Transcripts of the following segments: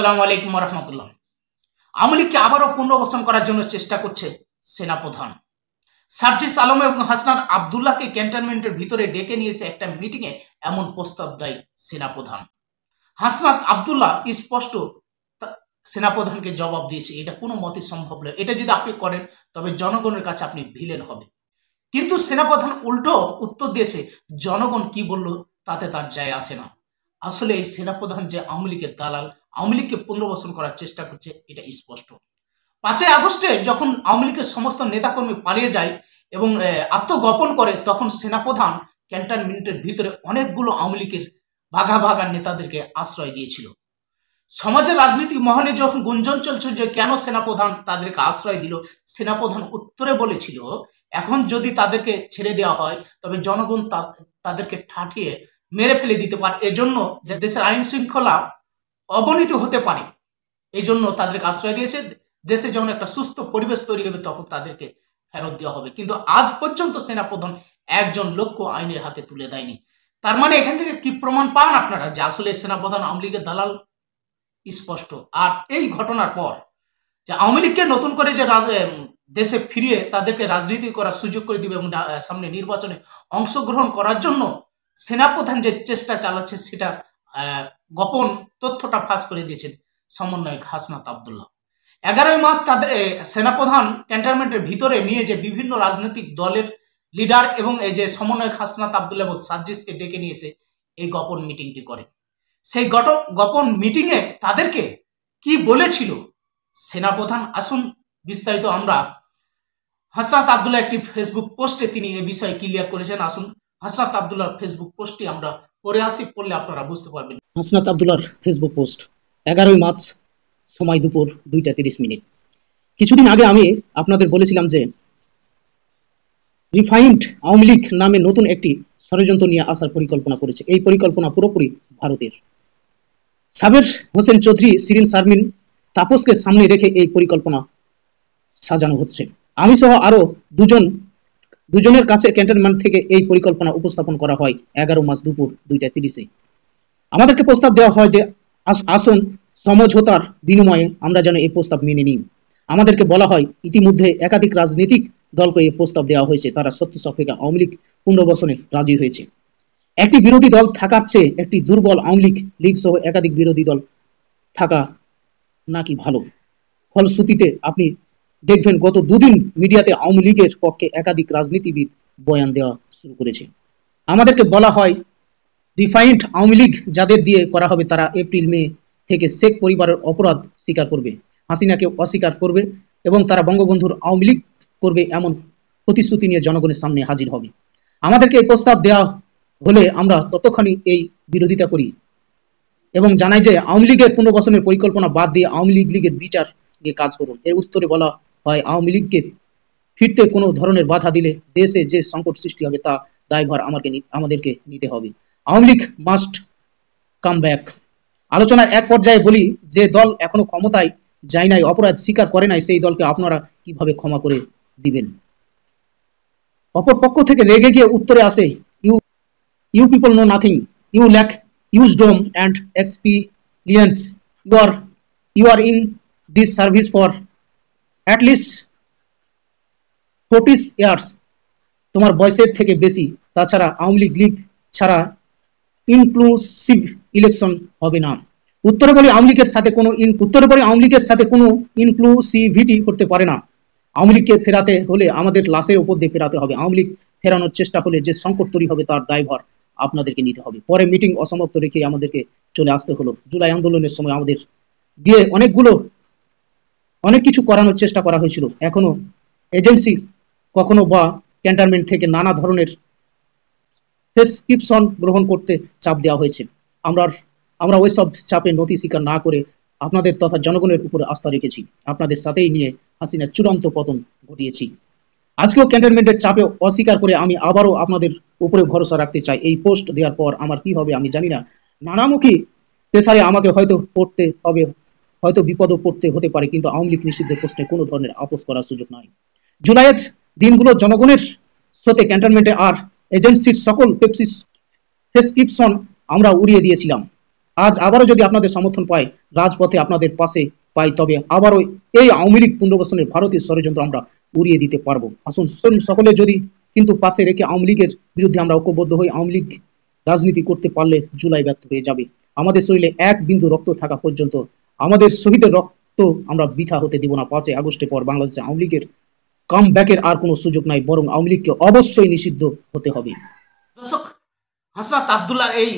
আসসালামু আলাইকুম রহমতুল্লাহ। আওয়ামী লীগকে আবারও পুনর্বাসন করার জন্য চেষ্টা করছে সেনাপ্রধান সার্জিস আলম এবং হাসনাত আবদুল্লাহকে ক্যান্টনমেন্টের ভিতরে ডেকে নিয়েছে একটা মিটিংয়ে। এমন প্রস্তাব দেয় সেনাপ্রধান। হাসনাত আবদুল্লাহ স্পষ্ট সেনাপ্রধানকে জবাব দিয়েছে, এটা কোনো মতে সম্ভব নয়, এটা যদি আপনি করেন তবে জনগণের কাছে আপনি ভিলেন হবে। কিন্তু সেনাপ্রধান উল্টো উত্তর দিয়েছে, জনগণ কি বলল তাতে তার যায় আসে না। আসলে এই সেনাপ্রধান যে আওয়ামী লীগের দালাল, আওয়ামী লীগকে পুনর্বাসন করার চেষ্টা করছে, এটা স্পষ্ট। 5 আগস্টে যখন আওয়ামী লীগের সমস্ত নেতাকর্মী পালিয়ে যায় এবং আত্মগোপন করে, তখন সেনাপ্রধান ক্যান্টনমেন্টের ভিতরে অনেকগুলো আওয়ামী লীগের ভাগা ভাগা নেতাদেরকে আশ্রয় দিয়েছিল। সমাজের রাজনৈতিক মহলে যখন গুঞ্জন চলছিল যে কেন সেনাপ্রধান তাদেরকে আশ্রয় দিল, সেনাপ্রধান উত্তরে বলেছিল, এখন যদি তাদেরকে ছেড়ে দেওয়া হয় তবে জনগণ তাদেরকে ঠাঠিয়ে মেরে ফেলে দিতে পারে, এজন্য দেশের আইন শৃঙ্খলা অবনতি হতে পারে, এই জন্য তাদেরকে আশ্রয় দিয়েছে। দেশে যখন একটা সুস্থ পরিবেশ তৈরি হবে তখন তাদেরকে ফেরত দেওয়া হবে। কিন্তু আজ পর্যন্ত সেনাপ্রধান একজন লোককে আইনের হাতে তুলে দেয়নি। তার মানে এখান থেকে কি প্রমাণ পান আপনারা যে আসলে সেনাপ্রধান আওয়ামী লীগের দালাল? স্পষ্ট। আর এই ঘটনার পর যে আওয়ামী লীগকে নতুন করে যে দেশে ফিরিয়ে তাদেরকে রাজনীতি করার সুযোগ করে দিবে এবং সামনে নির্বাচনে অংশগ্রহণ করার জন্য সেনাপ্রধান যে চেষ্টা চালাচ্ছে, সেটার গোপন তথ্যটা ফাঁস করে দিয়েছেন সমন্বয়ক হাসনাত আবদুল্লাহ। 11 মাস তাদের সেনাপ্রধান ক্যান্টনমেন্টের ভিতরে নিয়ে যে বিভিন্ন রাজনৈতিক দলের লিডার এবং এই যে সমন্বয়ক হাসনাত আবদুল্লাহ এবং সার্জিসকে ডেকে নিয়েছে এই গোপন মিটিংটি করে। সেই গোপন মিটিংয়ে তাদেরকে কি বলেছিল সেনাপ্রধান, আসুন বিস্তারিত আমরা হাসনাত আবদুল্লাহ একটি ফেসবুক পোস্টে তিনি এই বিষয়ে ক্লিয়ার করেছেন। আসুন হাসনাত আবদুল্লাহর ফেসবুক পোস্টটি আমরা পড়ে আসি, পড়লে আপনারা বুঝতে পারবেন। হাসনাত আবদুল্লাহর ফেসবুক পোস্ট, 11 মার্চ, সময় দুপুর 2টা 30 মিনিট। কিছুদিন আগে আমি আপনাদের বলেছিলাম যে রিফাইন্ড আওয়ামী লীগ নামে নতুন একটি ষড়যন্ত্র নিয়ে আসার পরিকল্পনা করেছে। এই পরিকল্পনা পুরোপুরি ভারতের। সাবের হোসেন চৌধুরী, শিরিন শারমিন, তাপসকে সামনে রেখে এই পরিকল্পনা সাজানো হচ্ছে। আমি সহ আরো দুজনের কাছে ক্যান্টনমেন্ট থেকে এই পরিকল্পনা উপস্থাপন করা হয় 11 মার্চ দুপুর 2টা 30-এ। আমাদেরকে প্রস্তাব দেওয়া হয় যে আসুন সমঝোতার বিনিময়ে আমরা যেন এই প্রস্তাব মেনে নিই। আমাদেরকে বলা হয় ইতিমধ্যে একাধিক রাজনৈতিক দলকে এই প্রস্তাব দেওয়া হয়েছে, তারা সত্য সাপেক্ষে আওয়ামী লীগ পুনর্বাসনে রাজি হয়েছে। একটি বিরোধী দল থাকার চেয়ে একটি দুর্বল আওয়ামী লীগ সহ একাধিক বিরোধী দল থাকা নাকি ভালো। ফলশ্রুতিতে আপনি দেখবেন গত দুদিন মিডিয়াতে আওয়ামী লীগের পক্ষে একাধিক রাজনীতিবিদ বয়ান দেওয়া শুরু করেছে। আমাদেরকে বলা হয় রিফাইন্ড আওয়ামী লীগ যাদের দিয়ে করা হবে তারা এপ্রিল-মে থেকে শেখ পরিবারের অপরাধ স্বীকার করবে, হাসিনাকে অস্বীকার করবে এবং তারা বঙ্গবন্ধুর আওয়ামী লীগ করবে, এমন প্রতিশ্রুতি নিয়ে জনগণের সামনে হাজির হবে। আমাদেরকে এই প্রস্তাব দেওয়া হলে আমরা ততক্ষণই এই বিরোধিতা করি এবং জানাই যে আওয়ামী লীগের পুনর্বাসনের পরিকল্পনা বাদ দিয়ে আওয়ামী লীগের বিচার নিয়ে কাজ করুন। এর উত্তরে বলা হয় আওয়ামী লীগকে ফিরতে কোনো ধরনের বাধা দিলে দেশে যে সংকট সৃষ্টি হবে তা দায়ভার আমাদেরকে নিতে হবে। Awami League must come back. আলোচনার এক পর্যায়ে বলি, যে দল এখনো ক্ষমতায় যায় নাই, অপরাধ স্বীকার করে নাই, সেই দলকে আপনারা কিভাবে ক্ষমা করে দিবেন? অপর পক্ষ থেকে রেগে গিয়ে উত্তরে আসে, you people know nothing, you lack wisdom and experience, you are in this service for at least 40 years, তোমার বয়সের থেকে বেশি। তাছাড়া আওয়ামী লীগ ছাড়া ইনক্লুসিভ ইলেকশন হবে না। উত্তরে বলি আওয়ামী লীগের সাথে কোনো ইনক্লুসিভিটি করতে পারে না। আওয়ামী লীগকে ফেরাতে হলে আমাদের লাশের উপর দিয়ে ফেরাতে হবে। আওয়ামী লীগ ফেরানোর চেষ্টা হলে যে সংকট তৈরি হবে তার দায়ভার আপনাদেরকে নিতে হবে। পরে মিটিং অসমাপ্ত রেখে আমাদেরকে চলে আসতে হলো। জুলাই আন্দোলনের সময় আমাদের দিয়ে অনেক কিছু করানোর চেষ্টা করা হয়েছিল। এখনো এজেন্সি কখনো বা ক্যান্টনমেন্ট থেকে নানা ধরনের প্রেসক্রিপশন গ্রহণ করতে চাপ দেওয়া হয়েছে। আমরা ওইসব চাপে নথি স্বীকার না করে আপনাদের তথা জনগণের উপরে আস্থা রেখেছি। আপনাদের সাথেই নিয়ে হাসিনার চূড়ান্ত পতন ঘটিয়েছি। আজকেও ক্যান্টনমেন্টের চাপে অস্বীকার করে আমি আবারও আপনাদের উপরে ভরসা রাখতে চাই। এই পোস্ট দেওয়ার পর আমার কি হবে আমি জানি না। নানামুখী প্রেসারে আমাকে হয়তো বিপদও পড়তে হতে পারে, কিন্তু আওয়ামী লীগ নিষিদ্ধের প্রশ্নে কোনো ধরনের আপোষ করার সুযোগ নাই। জুলাইয়ের দিনগুলো জনগণের সাথে ক্যান্টনমেন্টে আর এজেন্সির সকল প্রেসক্রিপশন আমরা উড়িয়ে দিয়েছিলাম। আজ আবারও যদি আপনাদের সমর্থন পাই, রাজপথে আপনাদের পাশে পাই, তবে আবারও এই আওয়ামী লীগ পুনর্বাসনের ভারতীয় ষড়যন্ত্র আমরা উড়িয়ে দিতে পারবো। আসুন সকলে যদি কিন্তু পাশে রেখে আওয়ামী লীগের বিরুদ্ধে আমরা ঐক্যবদ্ধ হই। আওয়ামী লীগ রাজনীতি করতে পারলে জুলাই ব্যর্থ হয়ে যাবে। আমাদের শরীরে এক বিন্দু রক্ত থাকা পর্যন্ত আমাদের শহীদের রক্ত আমরা বৃথা হতে দিব না। 5 আগস্টের পর বাংলাদেশে আওয়ামী লীগের কাম ব্যাকের আর কোনো সুযোগ নাই, বরং আওয়ামী লীগকে অবশ্যই নিষিদ্ধ হতে হবে। দর্শক, হাসনাত আব্দুল্লাহর এই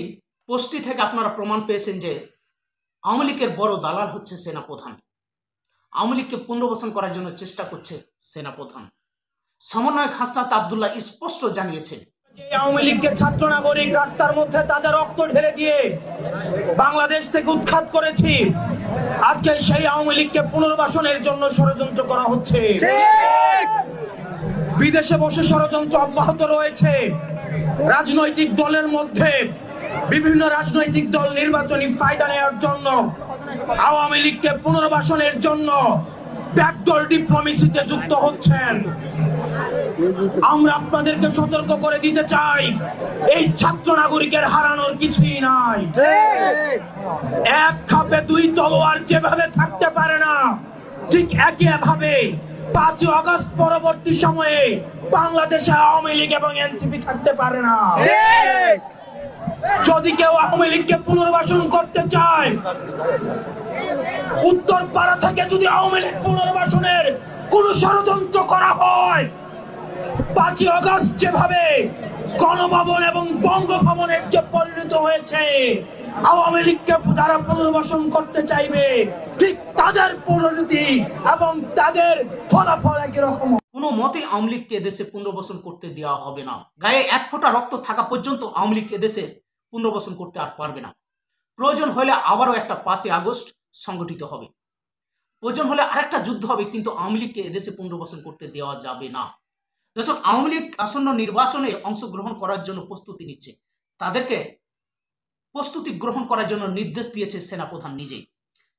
পোস্টটি থেকে আপনারা প্রমাণ পেয়েছেন যে আওয়ামী লীগের বড় দালাল হচ্ছে সেনাপ্রধান। আওয়ামী লীগকে পুনর্বাসন করার জন্য চেষ্টা করছে সেনাপ্রধান। সমন্বয়ক হাসনাত আব্দুল্লাহ স্পষ্ট জানিয়েছেন, আওয়ামী লীগকে ছাত্র নাগরিক রাস্তার মধ্যে তাজা রক্ত ঢেলে দিয়ে বাংলাদেশ থেকে উৎখাত করেছি, আজকে সেই আওয়ামী লীগকে পুনর্বাসনের জন্য ষড়যন্ত্র করা হচ্ছে। বিদেশে বসে ষড়যন্ত্র অব্যাহত রয়েছে। রাজনৈতিক দলের মধ্যে বিভিন্ন রাজনৈতিক দল নির্বাচনী ফায়দা নেওয়ার জন্য আওয়ামী লীগকে পুনর্বাসনের জন্য ব্যাকডোর ডিপ্লোমেসিতে যুক্ত হচ্ছেন। আমরা আপনাদেরকে সতর্ক করে দিতে চাই, এই ছাত্র নাগরিকের হারানোর কিছুই নাই। এক খাপে দুই তলোয়ার যেভাবে থাকতে পারে না, ঠিক একই ভাবে 5 আগস্ট পরবর্তী সময়ে বাংলাদেশে আওয়ামী লীগ এবং এনসিপি থাকতে পারে না। যদি কেউ আওয়ামী লীগকে পুনর্বাসন করতে চায়, উত্তরপাড়া থেকে যদি আওয়ামী লীগ পুনর্বাসনের কোন ষড়যন্ত্র করা হয়, 5 আগস্ট যেভাবে গণভবন এবং বঙ্গভবনের যে পরিণত হয়েছে, আওয়ামী লীগকে যারা পুনর্বাসন করতে চাইবে ঠিক তাদের পরিণতি এবং তাদের ফলাফল একই রকম। কোনো মতেই আওয়ামী লীগকে দেশে পুনর্বাসন করতে দেওয়া হবে না। গায়ে এক ফোঁটা রক্ত থাকা পর্যন্ত আওয়ামী লীগকে দেশে পুনর্বাসন করতে আর পারবে না। প্রয়োজন হলে আবারও একটা 5 আগস্ট সংগঠিত হবে, প্রয়োজন হলে আরেকটা যুদ্ধ হবে, কিন্তু আওয়ামী লীগকে এদেশে পুনর্বাসন করতে দেওয়া যাবে না। দর্শক, আওয়ামী লীগ আসন্ন নির্বাচনে অংশগ্রহণ করার জন্য প্রস্তুতি নিচ্ছে। তাদেরকে প্রস্তুতি গ্রহণ করার জন্য নির্দেশ দিয়েছে সেনাপ্রধান নিজেই।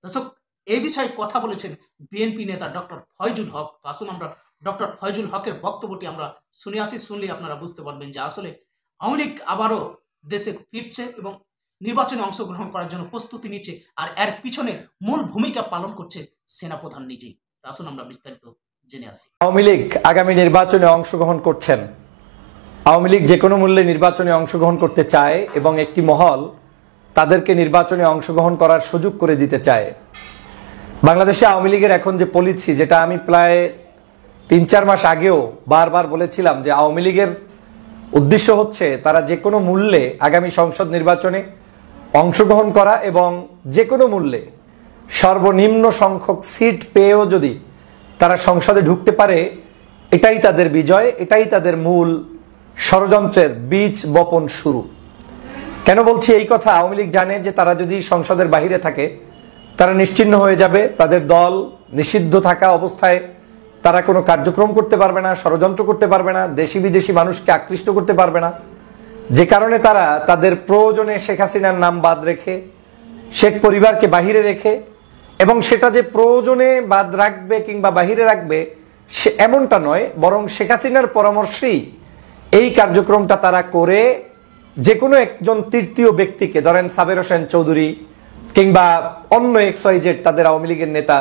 দর্শক, এই বিষয়ে কথা বলেছেন বিএনপি নেতা ডক্টর ফয়জুল হক। তো আসুন আমরা ডক্টর ফয়জুল হকের বক্তব্যটি আমরা শুনে আসি। শুনলে আপনারা বুঝতে পারবেন যে আসলে আওয়ামী লীগ আবারও দেশে ফিরছে এবং নির্বাচনে অংশগ্রহণ করার জন্য প্রস্তুতি নিচ্ছে, আর এর পিছনে মূল ভূমিকা পালন করছে সেনাপ্রধান নিজেই। তো আসুন আমরা বিস্তারিত জেনে আসি। আওয়ামী লীগ আগামী নির্বাচনে অংশগ্রহণ করছেন। আওয়ামী লীগ যে কোনো মূল্যে নির্বাচনে অংশগ্রহণ করতে চায় এবং একটি মহল তাদেরকে নির্বাচনে অংশগ্রহণ করার সুযোগ করে দিতে চায়। বাংলাদেশে আওয়ামী লীগের এখন যে পলিসি, যেটা আমি প্রায় 3-4 মাস আগেও বারবার বলেছিলাম, যে আওয়ামী লীগের উদ্দেশ্য হচ্ছে তারা যে কোনো মূল্যে আগামী সংসদ নির্বাচনে অংশগ্রহণ করা এবং যে কোনো মূল্যে সর্বনিম্ন সংখ্যক সিট পেয়েও যদি তারা সংসদে ঢুকতে পারে, এটাই তাদের বিজয়, এটাই তাদের মূল ষড়যন্ত্রের বীজ বপন শুরু। কেন বলছি এই কথা? আওয়ামী লীগ জানে যে তারা যদি সংসদের বাহিরে থাকে তারা নিশ্চিহ্ন হয়ে যাবে, তাদের দল নিষিদ্ধ থাকা অবস্থায় তারা কোনো কার্যক্রম করতে পারবে না, ষড়যন্ত্র করতে পারবে না, দেশি বিদেশি মানুষকে আকৃষ্ট করতে পারবে না। যে কারণে তারা তাদের প্রয়োজনে শেখ হাসিনার নাম বাদ রেখে, শেখ পরিবারকে বাহিরে রেখে, এবং সেটা যে প্রয়োজনে বাদ রাখবে কিংবা বাহিরে রাখবে সে এমনটা নয়, বরং শেখ হাসিনার পরামর্শেই এই কার্যক্রমটা তারা করে যে কোনো একজন তৃতীয় ব্যক্তিকে, ধরেন সাবের হোসেন চৌধুরী কিংবা অন্য XYZ তাদের আওয়ামী লীগের নেতা,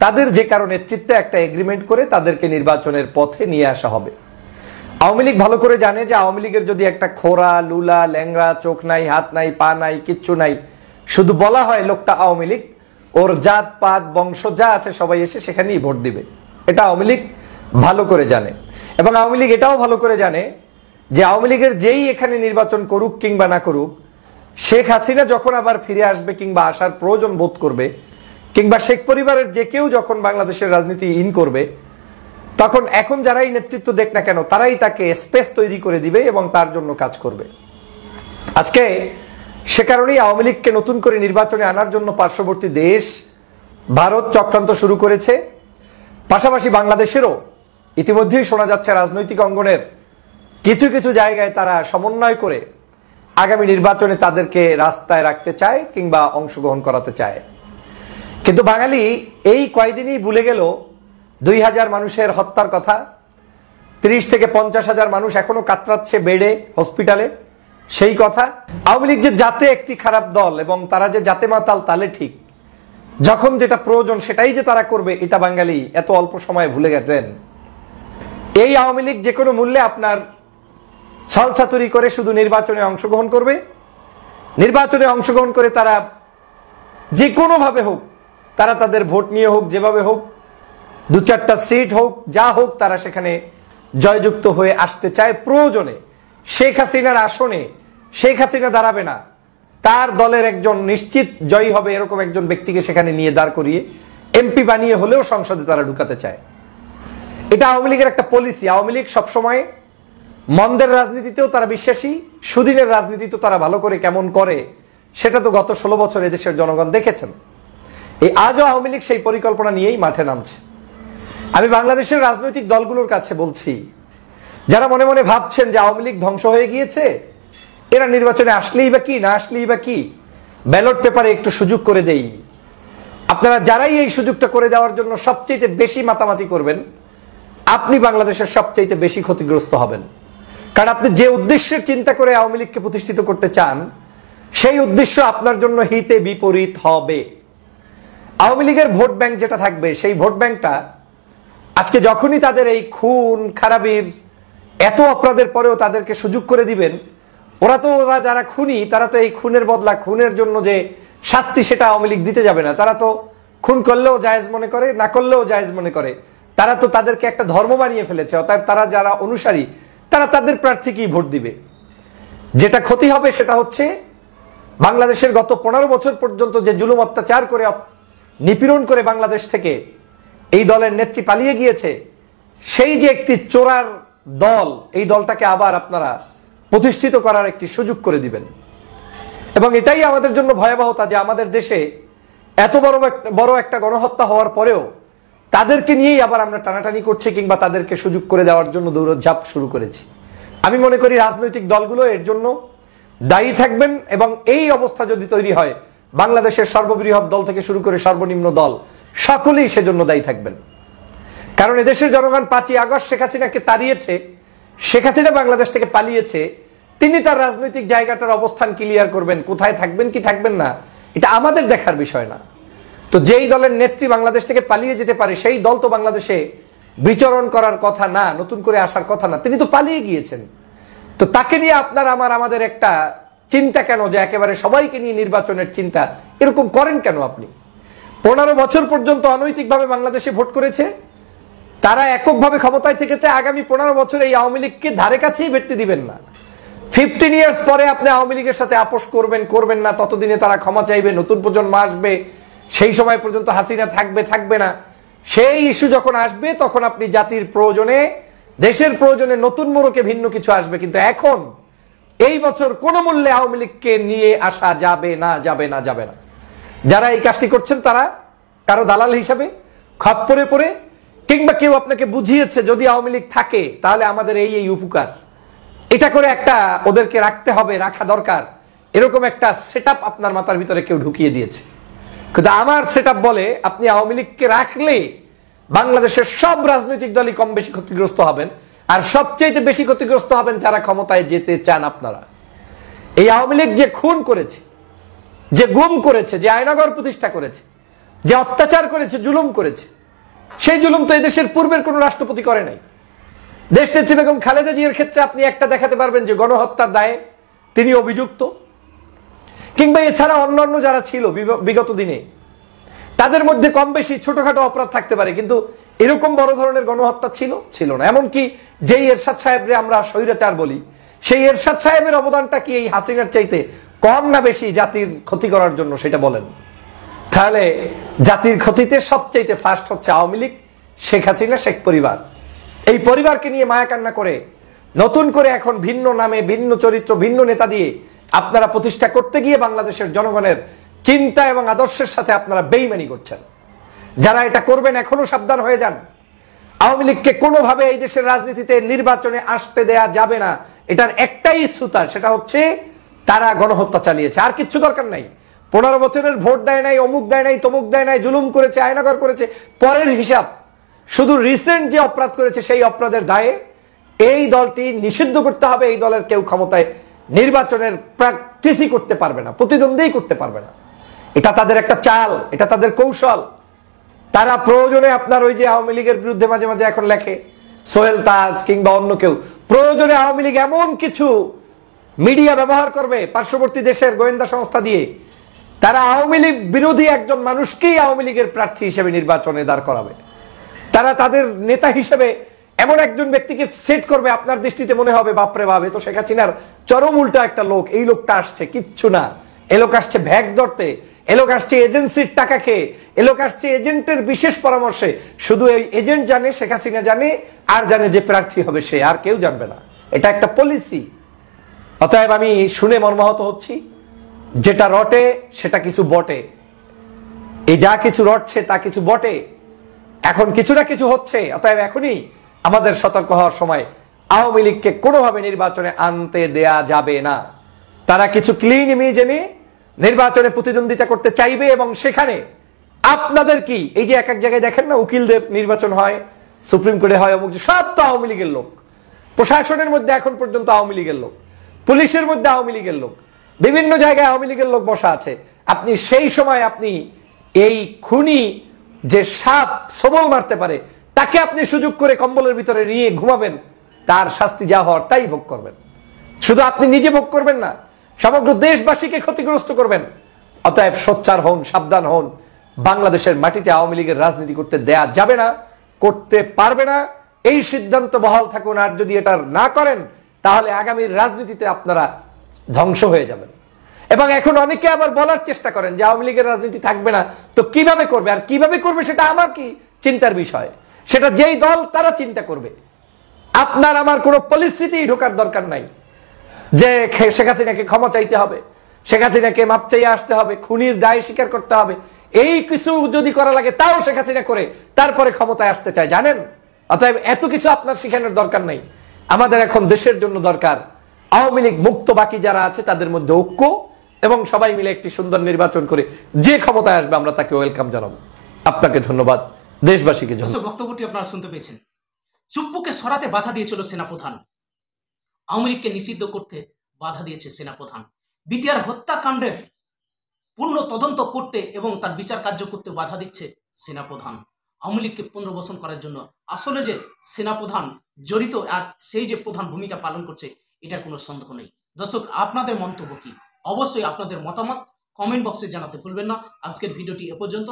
তাদের যে কারো নেতৃত্বে একটা এগ্রিমেন্ট করে তাদেরকে নির্বাচনের পথে নিয়ে আসা হবে। আওয়ামী লীগ ভালো করে জানে যে আওয়ামী লীগের যদি একটা খোরা, লুলা, ল্যাংরা, চোখ নাই, হাত নাই, পা নাই, কিচ্ছু নাই, শুধু বলা হয় লোকটা আওয়ামী লীগ, ওর জাত পাত বংশ যা আছে সবাই এসে সেখানেই ভোট দিবে। এটা আওয়ামী লীগ ভালো করে জানে। এবং আওয়ামী লীগ এটাও ভালো করে জানে যে আওয়ামী লীগের যেই এখানে নির্বাচন করুক কিংবা না করুক, শেখ হাসিনা যখন আবার ফিরে আসবে কিংবা আসার প্রয়োজন বোধ করবে, কিংবা শেখ পরিবারের যে কেউ যখন বাংলাদেশের রাজনীতি ইন করবে, তখন এখন যারাই নেতৃত্ব দেখ না কেন তারাই তাকে স্পেস তৈরি করে দিবে এবং তার জন্য কাজ করবে। আজকে সে কারণেই আওয়ামী লীগকে নতুন করে নির্বাচনে আনার জন্য পার্শ্ববর্তী দেশ ভারত চক্রান্ত শুরু করেছে। পাশাপাশি বাংলাদেশেরও ইতিমধ্যেই শোনা যাচ্ছে রাজনৈতিক অঙ্গনের কিছু কিছু জায়গায় তারা সমন্বয় করে আগামী নির্বাচনে তাদেরকে রাস্তায় রাখতে চায় কিংবা অংশগ্রহণ করাতে চায়। কিন্তু বাঙালি এই কয়েকদিনই ভুলে গেল 2000 মানুষের হত্যার কথা। 30 থেকে 50 হাজার মানুষ এখনো কাতরাচ্ছে বেডে, হসপিটালে, সেই কথা। আওয়ামী লীগ যে জাতে একটি খারাপ দল এবং তারা যে জাতে মাতাল তালে ঠিক, যখন যেটা প্রয়োজন সেটাই যে তারা করবে এটা বাঙালি এত অল্প সময়ে ভুলে গেছেন। এই আওয়ামী লীগ যে কোনো মূল্যে আপনার ছলছাতুরি করে শুধু নির্বাচনে অংশগ্রহণ করবে, নির্বাচনে অংশগ্রহণ করে তারা যে কোনোভাবে হোক, তারা তাদের ভোট নিয়ে হোক, যেভাবে হোক, 2-4টা সিট হোক, যা হোক, তারা সেখানে জয়যুক্ত হয়ে আসতে চায়। প্রয়োজনে শেখ হাসিনার আসনে শেখ হাসিনা দাঁড়াবে না, তার দলের একজন নিশ্চিত জয়ী হবে এরকম একজন ব্যক্তিকে সেখানে নিয়ে দাঁড় করিয়ে এমপি বানিয়ে হলেও সংসদে তারা ঢুকাতে চায়। এটা আওয়ামী লীগের একটা পলিসি। আওয়ামী লীগ সবসময় মন্দের রাজনীতিতেও তারা বিশ্বাসী, সুদিনের রাজনীতি তো তারা ভালো করে কেমন করে সেটা তো গত 16 বছর এদেশের জনগণ দেখেছেন। এই আজও আওয়ামী লীগ সেই পরিকল্পনা নিয়েই মাঠে নামছে। আমি বাংলাদেশের রাজনৈতিক দলগুলোর কাছে বলছি, যারা মনে মনে ভাবছেন যে আওয়ামী লীগ ধ্বংস হয়ে গিয়েছে, এরা নির্বাচনে আসলেই বা কি, না আসলেই বা কি, ব্যালট পেপারে একটু সুযোগ করে দেই। আপনারা যারাই এই সুযোগটা করে দেওয়ার জন্য সবচেয়ে বেশি মাতামাতি করবেন, আপনি বাংলাদেশের সবচেয়ে বেশি ক্ষতিগ্রস্ত হবেন। কারণ আপনি যে উদ্দেশ্যের চিন্তা করে আওয়ামী লীগকে প্রতিষ্ঠিত করতে চান, সেই উদ্দেশ্য আপনার জন্য হিতে বিপরীত হবে। আওয়ামী লীগের ভোট ব্যাংক যেটা থাকবে, সেই ভোট ব্যাংকটা আজকে যখনই তাদের এই খুন খারাপির এত অপরাধের পরেও তাদেরকে সুযোগ করে দিবেন, ওরা যারা খুনি, তারা তো এই খুনের বদলা, খুনের জন্য যে শাস্তি সেটা আওয়ামী লীগ দিতে যাবে না। তারা তো খুন করলেও জায়েজ মনে করে, না করলেও জায়েজ মনে করে। তারা তো তাদেরকে একটা ধর্ম বানিয়ে ফেলেছে। অতএব তারা যারা অনুসারী, তারা তাদের প্রার্থীকেই ভোট দিবে। যেটা ক্ষতি হবে সেটা হচ্ছে বাংলাদেশের গত 15 বছর পর্যন্ত যে জুলুম অত্যাচার করে নিপীড়ন করে বাংলাদেশ থেকে এই দলের নেত্রী পালিয়ে গিয়েছে, সেই যে একটি চোরার দল, এই দলটাকে আবার আপনারা প্রতিষ্ঠিত করার একটি সুযোগ করে দিবেন। এবং এটাই আমাদের জন্য ভয়াবহতা যে আমাদের দেশে এত বড় একটা গণহত্যা হওয়ার পরেও তাদেরকে নিয়েই আবার আমরা টানাটানি করছি, কিংবা তাদেরকে সুযোগ করে দেওয়ার জন্য দৌড়ঝাঁপ শুরু করেছি। আমি মনে করি রাজনৈতিক দলগুলো এর জন্য দায়ী থাকবেন, এবং এই অবস্থা যদি তৈরি হয়, বাংলাদেশের সর্ববৃহৎ দল থেকে শুরু করে সর্বনিম্ন দল সকলেই সেজন্য দায়ী থাকবেন। কারণ এদেশের জনগণ 5ই আগস্ট শেখ হাসিনাকে তাড়িয়েছে, শেখ হাসিনা বাংলাদেশ থেকে পালিয়েছে, তিনি তার রাজনৈতিক জায়গাটার অবস্থান ক্লিয়ার করবেন, কোথায় থাকবেন কি থাকবেন না এটা আমাদের দেখার বিষয় না। তো যেই দলের নেত্রী বাংলাদেশ থেকে পালিয়ে যেতে পারে, সেই দল তো বাংলাদেশে বিচরণ করার কথা না, নতুন করে আসার কথা না, তিনি তো পালিয়ে গিয়েছেন। তো তাকে নিয়ে আমাদের একটা চিন্তা কেন, যে একেবারে সবাইকে নিয়ে নির্বাচনের চিন্তা এরকম করেন কেন আপনি? 15 বছর পর্যন্ত অনৈতিকভাবে বাংলাদেশে ভোট করেছে, তারা এককভাবে ক্ষমতায় থেকেছে। আগামী 15 বছর এই আওয়ামী লীগকে ধারে কাছেই ভেটতে দিবেন না। 15 ইয়ার্স পরে আপনি আওয়ামী লীগের সাথে আপোষ করবেন না, ততদিনে তারা ক্ষমা চাইবে, নতুন প্রজন্ম আসবে, সেই সময় পর্যন্ত হাসিনা থাকবে না। সেই ইস্যু যখন আসবে তখন আপনি জাতির প্রয়োজনে, দেশের প্রয়োজনে নতুন মোড়কে ভিন্ন কিছু আসবে। কিন্তু এখন এই বছর কোনো মূল্যে আওয়ামী লীগকে নিয়ে আসা যাবে না। যারা এই কাজটি করছেন তারা কারো দালাল হিসাবে খপ্পরে পড়ে, কিংবা কেউ আপনাকে বুঝিয়েছে যদি আওয়ামী লীগ থাকে তাহলে আমাদের এই উপকার, এটা করে একটা ওদেরকে রাখতে হবে, রাখা দরকার, এরকম একটা সেটআপ আপনার মাথার ভিতরে কেউ ঢুকিয়ে দিয়েছে। কিন্তু আমার সেটআপ বলে আপনি আওয়ামী লীগকে রাখলে বাংলাদেশের সব রাজনৈতিক দলই কম বেশি ক্ষতিগ্রস্ত হবেন, আর সবচেয়ে বেশি ক্ষতিগ্রস্ত হবেন যারা ক্ষমতায় যেতে চান আপনারা। এই আওয়ামী লীগ যে খুন করেছে, যে গুম করেছে, যে আয়নাঘর প্রতিষ্ঠা করেছে, যে অত্যাচার করেছে, জুলুম করেছে, সেই জুলুম তো এদেশের পূর্বের কোন রাষ্ট্রপতি করে নাই। দেশনেত্রী বেগম খালেদা জিয়ার ক্ষেত্রে আপনি একটা দেখাতে পারবেন যে গণহত্যার দায়ে তিনি অভিযুক্ত, কিংবা এছাড়া অন্যান্য যারা ছিল বিগত দিনে, তাদের মধ্যে কম বেশি ছোটখাটো অপরাধ থাকতে পারে, কিন্তু এরকম বড় ধরনের গণহত্যা ছিল না। এমনকি যেই এরশাদ সাহেবরে আমরা স্বৈরাচার বলি, সেই এরশাদ সাহেবের অবদানটা কি এই হাসিনার চাইতে কম না বেশি জাতির ক্ষতি করার জন্য, সেটা বলেন। তাহলে জাতির ক্ষতিতে সবচাইতে ফার্স্ট হচ্ছে আওয়ামী লীগ, শেখ হাসিনা, শেখ পরিবার। এই পরিবারকে নিয়ে মায়া কান্না করে নতুন করে এখন ভিন্ন নামে, ভিন্ন চরিত্র, ভিন্ন নেতা দিয়ে আপনারা প্রতিষ্ঠা করতে গিয়ে বাংলাদেশের জনগণের চিন্তা এবং আদর্শের সাথে আপনারা বেইমানি করছেন। যারা এটা করবেন এখনো সাবধান হয়ে যান। আওয়ামী লীগকে কোনোভাবে এই দেশের রাজনীতিতে নির্বাচনে আসতে দেয়া যাবে না। এটার একটাই সুতার, সেটা হচ্ছে তারা গণহত্যা চালিয়েছে, আর কিচ্ছু দরকার নাই। 15 বছরের ভোট দেয় নাই, অমুক দেয় নাই, তমুক দেয় নাই, জুলুম করেছে, আয়নাঘর করেছে, পরের হিসাব। শুধু রিসেন্ট যে অপরাধ করেছে সেই অপরাধের দায়ে এই দলটি নিষিদ্ধ করতে হবে, এই দলের কেউ ক্ষমতায় নির্বাচনের প্র্যাকটিসই করতে পারবে না, প্রতিদ্বন্দ্বী করতে পারবে না। এটা তাদের একটা চাল, এটা তাদের কৌশল। তারা প্রয়োজনে আপনার ওই যে আওয়ামী লীগের বিরুদ্ধে মাঝে মাঝে এখন লেখে সোহেল তাজ কিংবা অন্য কেউ, প্রয়োজনে আওয়ামী লীগ এমন কিছু মিডিয়া ব্যবহার করবে পার্শ্ববর্তী দেশের গোয়েন্দা সংস্থা দিয়ে, তারা আওয়ামী লীগ বিরোধী একজন মানুষকেই আওয়ামী লীগের প্রার্থী হিসেবে নির্বাচনে দাঁড় করাবে। তারা তাদের নেতা হিসেবে এমন একজন ব্যক্তিকে সেট করবে, আপনার দৃষ্টিতে মনে হবে বাপরে বাপ, তো শেখ হাসিনার চরম উল্টা একটা লোক, এই লোকটা আসছে, কিচ্ছু না, এ লোক আসছে ভ্যাগ ধরতে, এ লোক আসছে এজেন্সির টাকা খেয়ে, এ লোক আসছে এজেন্টের বিশেষ পরামর্শে। শুধু এই এজেন্ট জানে, শেখ হাসিনা জানে, আর জানে যে প্রার্থী হবে সে, আর কেউ জানবে না। এটা একটা পলিসি। অতএব আমি শুনে মর্মাহত হচ্ছি, যেটা রটে সেটা কিছু বটে, এই যা কিছু রটছে তা কিছু বটে, এখন কিছু না কিছু হচ্ছে। অতএব এখনই আমাদের সতর্ক হওয়ার সময়। আওয়ামী লীগকে কোনোভাবে নির্বাচনে আনতে দেয়া যাবে না। তারা কিছু ক্লিন ইমেজ এনে নির্বাচনে প্রতিদ্বন্দ্বিতা করতে চাইবে, এবং সেখানে আপনাদের কি, এই যে এক এক জায়গায় দেখেন না উকিলদের নির্বাচন হয়, সুপ্রিম কোর্টে হয়, অমুক, সব তো আওয়ামী লীগের লোক। প্রশাসনের মধ্যে এখন পর্যন্ত আওয়ামী লীগের লোক, পুলিশের মধ্যে আওয়ামী লীগের লোক, বিভিন্ন জায়গায় আওয়ামী লীগের লোক বসা আছে। আপনি সেই সময় আপনি এই খুনি যে সাপ সবল মারতে পারে, তাকে আপনি সুযোগ করে কম্বলের ভিতরে নিয়ে ঘুমাবেন, তার শাস্তি যা হওয়ার তাই ভোগ করবেন। শুধু আপনি নিজে ভোগ করবেন না, সমগ্র দেশবাসীকে ক্ষতিগ্রস্ত করবেন। অতএব সোচ্চার হন, সাবধান হন। বাংলাদেশের মাটিতে আওয়ামী লীগের রাজনীতি করতে দেয়া যাবে না, করতে পারবে না, এই সিদ্ধান্ত বহাল থাকুন। আর যদি এটা না করেন তাহলে আগামীর রাজনীতিতে আপনারা ধ্বংস হয়ে যাবেন। এবং এখন অনেকে আবার বলার চেষ্টা করেন যে আওয়ামী লীগের রাজনীতি থাকবে না, তো কিভাবে করবে, আর কিভাবে করবে সেটা আমার কি চিন্তার বিষয়, সেটা যেই দল তারা চিন্তা করবে। আপনার আমার কোনো পরিস্থিতিই ঢোকার দরকার নাই যে শেখ হাসিনাকে ক্ষমা চাইতে হবে, শেখ হাসিনাকে মাপ চাইয়ে আসতে হবে, খুনির দায় স্বীকার করতে হবে। এই কিছু যদি করা লাগে তাও শেখ হাসিনা করে তারপরে ক্ষমতায় আসতে চায়, জানেন। অতএব এত কিছু আপনার শিখানোর দরকার নেই। আমাদের এখন দেশের জন্য দরকার আওয়ামী লীগ মুক্ত বাকি যারা আছে তাদের মধ্যে ঐক্য, এবং সবাই মিলে একটি সুন্দর নির্বাচন করে যে ক্ষমতায় আসবে আমরা তাকে ওয়েলকাম জানাবো। আপনাকে ধন্যবাদ, দেশবাসীকে ধন্যবাদ। বক্তব্যটি আপনারা শুনতে পেয়েছেন। চুপ্পুকে সরাতে বাধা দিয়েছিল সেনাপ্রধান, আওয়ামী লীগকে নিষিদ্ধ করতে বাধা দিয়েছে সেনাপ্রধান, বিটিআর হত্যাকাণ্ডের পূর্ণ তদন্ত করতে এবং তার বিচার কার্য করতে বাধা দিচ্ছে সেনাপ্রধান। আওয়ামী লীগকে পুনর্বাসন করার জন্য আসলে যে সেনাপ্রধান জড়িত, আর সেই যে প্রধান ভূমিকা পালন করছে, এটার কোনো সন্দেহ নেই। দর্শক, আপনাদের মন্তব্য কি? অবশ্যই আপনাদের মতামত কমেন্ট বক্সে জানাতে ভুলবেন না। আজকের ভিডিওটি এ পর্যন্ত।